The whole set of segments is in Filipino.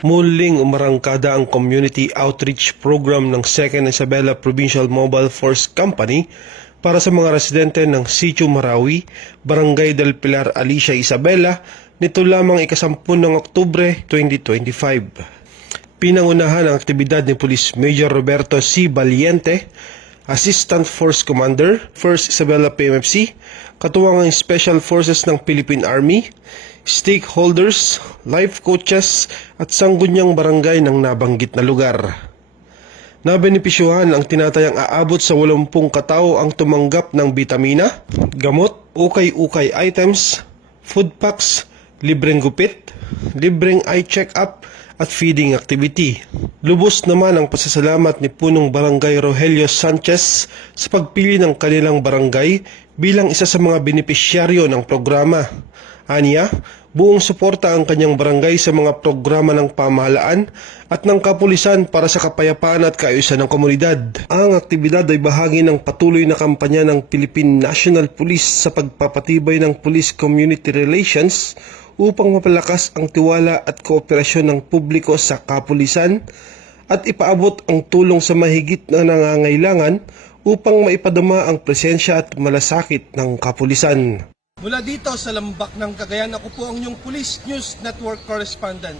Muling umarangkada ang Community Outreach Program ng 2nd Isabela Provincial Mobile Force Company para sa mga residente ng Sitio Marawi, Barangay del Pilar, Alicia, Isabela, nito lamang ika-10 ng Oktubre 2025. Pinangunahan ang aktibidad ni Police Major Roberto C. Valiente, Assistant Force Commander, 1st Isabela PMFC, katuwang ang Special Forces ng Philippine Army, stakeholders, life coaches at sanggunyang barangay ng nabanggit na lugar. Nabenepisyuhan ang tinatayang aabot sa 80 katao ang tumanggap ng bitamina, gamot, ukay-ukay items, food packs, libreng gupit, libreng eye check-up at feeding activity. Lubos naman ang pasasalamat ni Punong Barangay Rogelio Sanchez sa pagpili ng kanilang barangay bilang isa sa mga benepisyaryo ng programa. Aniya, buong suporta ang kanyang barangay sa mga programa ng pamahalaan at ng kapulisan para sa kapayapaan at kaayusan ng komunidad. Ang aktibidad ay bahagi ng patuloy na kampanya ng Philippine National Police sa pagpapatibay ng police-community relations upang mapalakas ang tiwala at kooperasyon ng publiko sa kapulisan at ipaabot ang tulong sa mahigit na nangangailangan upang maipadama ang presensya at malasakit ng kapulisan. Mula dito sa Lambak ng Cagayan, ako po ang inyong Police News Network Correspondent,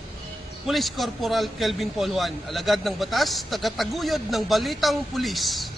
Police Corporal Kelvin Paul Juan, alagad ng batas, tagataguyod ng Balitang Pulis.